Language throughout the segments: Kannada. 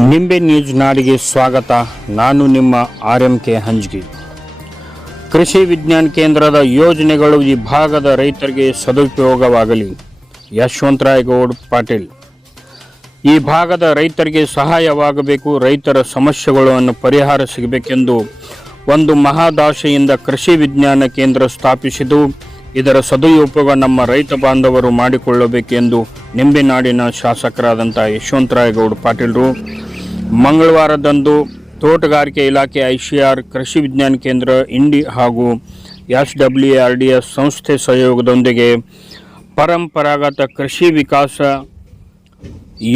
ನಿಂಬೆ ನ್ಯೂಸ್ ನಾಡಿಗೆ ಸ್ವಾಗತ. ನಾನು ನಿಮ್ಮ RMK ಹಂಜ್ಗಿ. ಕೃಷಿ ವಿಜ್ಞಾನ ಕೇಂದ್ರದ ಯೋಜನೆಗಳು ಈ ಭಾಗದ ರೈತರಿಗೆ ಸದುಪಯೋಗವಾಗಲಿ. ಯಶವಂತರಾಯಗೌಡ ಪಾಟೀಲ್. ಈ ಭಾಗದ ರೈತರಿಗೆ ಸಹಾಯವಾಗಬೇಕು, ರೈತರ ಸಮಸ್ಯೆಗಳನ್ನು ಪರಿಹಾರ ಸಿಗಬೇಕೆಂದು ಒಂದು ಮಹಾದಾಶೆಯಿಂದ ಕೃಷಿ ವಿಜ್ಞಾನ ಕೇಂದ್ರ ಸ್ಥಾಪಿಸಿದ್ದು, ಇದರ ಸದುಪಯೋಗ ನಮ್ಮ ರೈತ ಬಾಂಧವರು ಮಾಡಿಕೊಳ್ಳಬೇಕೆಂದು ನಿಂಬೆನಾಡಿನ ಶಾಸಕರಾದಂಥ ಯಶವಂತರಾಯಗೌಡ ಪಾಟೀಲರು ಮಂಗಳವಾರದಂದು ತೋಟಗಾರಿಕೆ ಇಲಾಖೆ ICR ಕೃಷಿ ವಿಜ್ಞಾನ ಕೇಂದ್ರ ಇಂಡಿ ಹಾಗೂ SWARDS ಸಂಸ್ಥೆ ಸಹಯೋಗದೊಂದಿಗೆ ಪರಂಪರಾಗತ ಕೃಷಿ ವಿಕಾಸ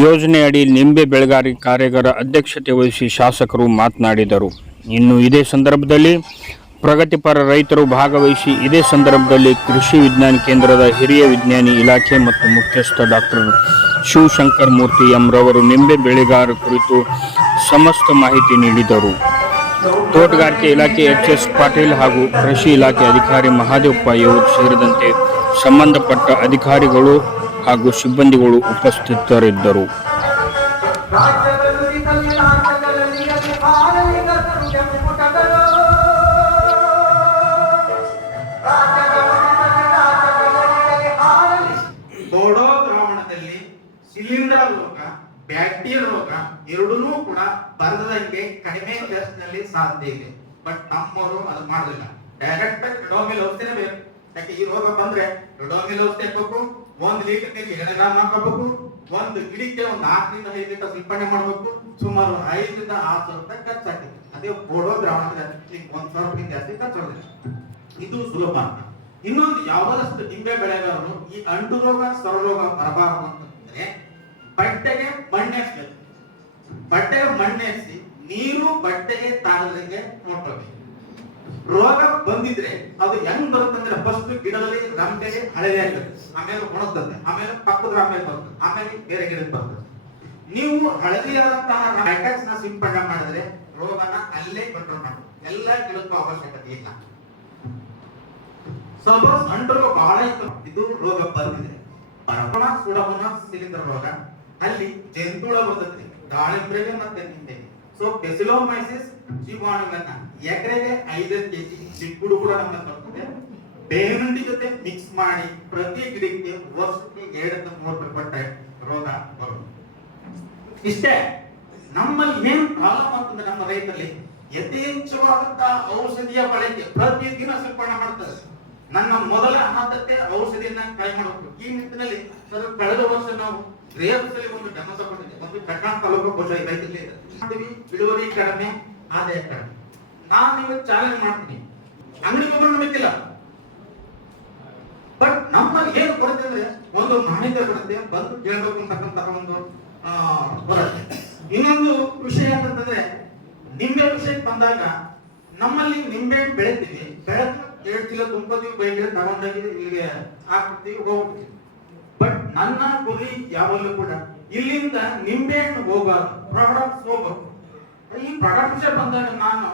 ಯೋಜನೆಯಡಿ ನಿಂಬೆ ಬೆಳೆಗಾರಿಕೆ ಕಾರ್ಯಾಗಾರ ಅಧ್ಯಕ್ಷತೆ ವಹಿಸಿ ಶಾಸಕರು ಮಾತನಾಡಿದರು. ಇನ್ನು ಇದೇ ಸಂದರ್ಭದಲ್ಲಿ ಪ್ರಗತಿಪರ ರೈತರು ಭಾಗವಹಿಸಿ ಇದೇ ಸಂದರ್ಭದಲ್ಲಿ ಕೃಷಿ ವಿಜ್ಞಾನ ಕೇಂದ್ರದ ಹಿರಿಯ ವಿಜ್ಞಾನಿ ಇಲಾಖೆ ಮತ್ತು ಮುಖ್ಯಸ್ಥ ಡಾಕ್ಟರ್ ಶಿವಶಂಕರ ಮೂರ್ತಿ ರವರು ನಿಂಬೆ ಬೆಳೆಗಾರ ಕುರಿತು ಸಮಸ್ತ ಮಾಹಿತಿ ನೀಡಿದರು. ತೋಟಗಾರಿಕೆ ಇಲಾಖೆ HS ಪಾಟೀಲ್ ಹಾಗೂ ಕೃಷಿ ಇಲಾಖೆ ಅಧಿಕಾರಿ ಮಹಾದೇವಪ್ಪ ಇವರು ಸೇರಿದಂತೆ ಸಂಬಂಧಪಟ್ಟ ಅಧಿಕಾರಿಗಳು ಹಾಗೂ ಸಿಬ್ಬಂದಿಗಳು ಉಪಸ್ಥಿತರಿದ್ದರು. ಶಿಲೀಂಧ್ರ ರೋಗ, ಬ್ಯಾಕ್ಟೀರಿಯಾ ರೋಗ ಎರಡನ್ನೂ ಕೂಡ ಬರದಂಗೆ ಕಡಿಮೆ ಖರ್ಚಿನಲ್ಲಿ ಸಾಧ್ಯ ಇದೆ. ಬಟ್ ನಮ್ಮವರು ಅದು ಮಾಡೋದಿಲ್ಲ. ಡೈರೆಕ್ಟ್ ರಿಡೋಮಿಲ್ ಔಷಧಿನೇ ಬೇಕು. ಯಾಕೆ ಈ ರೋಗ ಬಂದ್ರೆ ರಿಡೋಮಿಲ್ ಔಷಧಿ ಹಾಕಬೇಕು, 1 ಲೀಟರ್ 2 ಗ್ರಾಮ್ ಹಾಕಬೇಕು, ಒಂದು ಗಿಡಕ್ಕೆ 4 ರಿಂದ 5 ಲೀಟರ್ ಸಿಂಪಡಣೆ ಮಾಡಬೇಕು. ಸುಮಾರು 5 ರಿಂದ 6 ರೂಪಾಯಿ ಖರ್ಚಾಗ್ತದೆ. ಅದೇ ಬೋಡೋ ದ್ರಾವಣದ 1,000 ರೂಪಾಯಿ ಜಾಸ್ತಿ ಖರ್ಚಾಗೋದಿಲ್ಲ. ಇದು ಸುಲಭ ಅಂತ. ಇನ್ನೊಂದು ಯಾವಾಗಷ್ಟು ನಿಂಬೆ ಬೆಳೆಗಾರರು ಈ ಅಂಟು ರೋಗ ಸರರೋಗ ಬರಬಾರದು ಅಂತಂದ್ರೆ ಬಟ್ಟೆಗೆ ಮಣ್ಣೆಸ್ಬೇಕು. ಬಟ್ಟೆಗೆ ಮಣ್ಣೆಸಿ ನೀರು ಬಟ್ಟೆಗೆ ತಾಗದಂಗೆ ನೋಡ್ಕೋಬೇಕು. ರೋಗ ಬಂದಿದ್ರೆ ಅದು ಹೆಂಗ್ ಬರುತ್ತಂದ್ರೆ ಫಸ್ಟ್ ಗಿಡದಲ್ಲಿ ರಂಟೆಗೆ ಹಳದಿ ಆಗ್ತದೆ, ಆಮೇಲೆ ಒಣಗ್ತದೆ, ಆಮೇಲೆ ಪಕ್ಕದ ರಾಮೇಲೆ ಬರ್ತದೆ, ಆಮೇಲೆ ಬೇರೆ ಗಿಡಕ್ಕೆ ಬರ್ತದೆ. ನೀವು ಹಳದಿಯಾದಂತಹ ಮ್ಯಾಟ್ರಿಕ್ಸ್ ನ ಸಿಂಪಡಣೆ ಮಾಡಿದ್ರೆ ರೋಗನ ಅಲ್ಲೇ ಕಂಟ್ರೋಲ್ ಮಾಡ್ಬೋದು. ಎಲ್ಲ ಗಿಡಕ್ಕೂ ಅವಶ್ಯಕತೆ ಇಲ್ಲ. ಸಪೋಸ್ ಅಂಟು ರೋಗ ಬಹಳ ಇತ್ತು, ಇದು ರೋಗ ಬಂದಿದೆ, ಶಿಲೀಂಧ್ರ ರೋಗ, ಅಲ್ಲಿ ಜಂತುಳ ಬರ್ತದೆ, ದಾಳಿಂಬ್ರೆಗೆ ಮತ್ತೆ ನಿಂಬೆಗೆ. ಸೊ ಪೆಸಿಲೋಮೈಸಿಸ್ ಜೀವಾಣುಗಳನ್ನ ಎಕರೆಗೆ 5 kg ಚಿಕ್ಕುಡು ಕೂಡ ನಮ್ಮ ತರ್ತದೆ. ಬೇವಿನುಂಡಿ ಜೊತೆ ಮಿಕ್ಸ್ ಮಾಡಿ ಪ್ರತಿ ಗಿಡಕ್ಕೆ ವರ್ಷಕ್ಕೆ 2 ರಿಂದ 3 ರೂಪಾಯಿ ಕೊಟ್ಟರೆ ರೋಗ ಬರುತ್ತೆ. ಇಷ್ಟೇ. ನಮ್ಮಲ್ಲಿ ಏನ್ ಪ್ರಾಬ್ಲಮ್ ಅಂತಂದ್ರೆ ನಮ್ಮ ರೈತರಲ್ಲಿ ಯಥೇಚ್ಛವಾದಂತಹ ಔಷಧಿಯ ಬಳಕೆ ಪ್ರತಿದಿನ ಸಿಂಪಡಣೆ ಮಾಡ್ತಾರೆ. ನನ್ನ ಮೊದಲ ಆದ್ಯತೆ ಔಷಧಿಯನ್ನ ಟ್ರೈ ಮಾಡಬೇಕು. ಈ ನಿಟ್ಟಿನಲ್ಲಿ ಕಳೆದ ವರ್ಷ ನಾವು ರೇಪ್ಸ್ ಒಂದು ಡೆಮೋ ತಗೊಂಡಿದ್ದೆ. ಒಂದು ಪಟ್ಟಣ ತಾಲೂಕು ಬಹುಶಃ ರೈತರಲ್ಲಿ ಇಳುವರಿ ಕಡಿಮೆ, ಆದಾಯ ಕಡಿಮೆ. ನಾನು ನಿಮಗೆ ಚಾಲೆಂಜ್ ಮಾಡ್ತೀನಿ, ಅಂಗಡಿ ಹೋಗೋಣ ಬೇಕಿಲ್ಲ, ಬಟ್ ನಮ್ಮಲ್ಲಿ ಏನು ಬರುತ್ತೆ ಅಂದ್ರೆ ಒಂದು ಮಾಹಿತಿ ಬರುತ್ತೆ, ಬಂದು ಕೇಳಬೇಕು ಅಂತಕ್ಕಂತಹ ಒಂದು ಬರುತ್ತೆ. ಇನ್ನೊಂದು ವಿಷಯ ಅಂತಂದ್ರೆ ನಿಂಬೆ ವಿಷಯಕ್ಕೆ ಬಂದಾಗ ನಮ್ಮಲ್ಲಿ ನಿಂಬೆ ಬೆಳಿತೀವಿ, ಬೆಳೆದು 2 ಕಿಲೋ ತುಂಬ್ತೀವಿ, ಬೈಕ್ ತಗೊಂಡೋಗಿ ಇಲ್ಲಿಗೆ ಹಾಕ್ಬಿಡ್ತೀವಿ, ಹೋಗ್ಬಿಡ್ತೀವಿ. ಬಟ್ ನನ್ನ ಗುರಿ ಯಾವಾಗಲೂ ಕೂಡ ಇಲ್ಲಿಂದ ನಿಂಬೆ ಹಣ್ಣು ಹೋಗಬಾರ್ದು, ಪ್ರಾಡಕ್ಟ್ಸ್ ಹೋಗ್ಬಾರ್ದು. ಈ ಪ್ರಾಡಕ್ಟ್ಸ್ ಬಂದಾಗ ನಾನು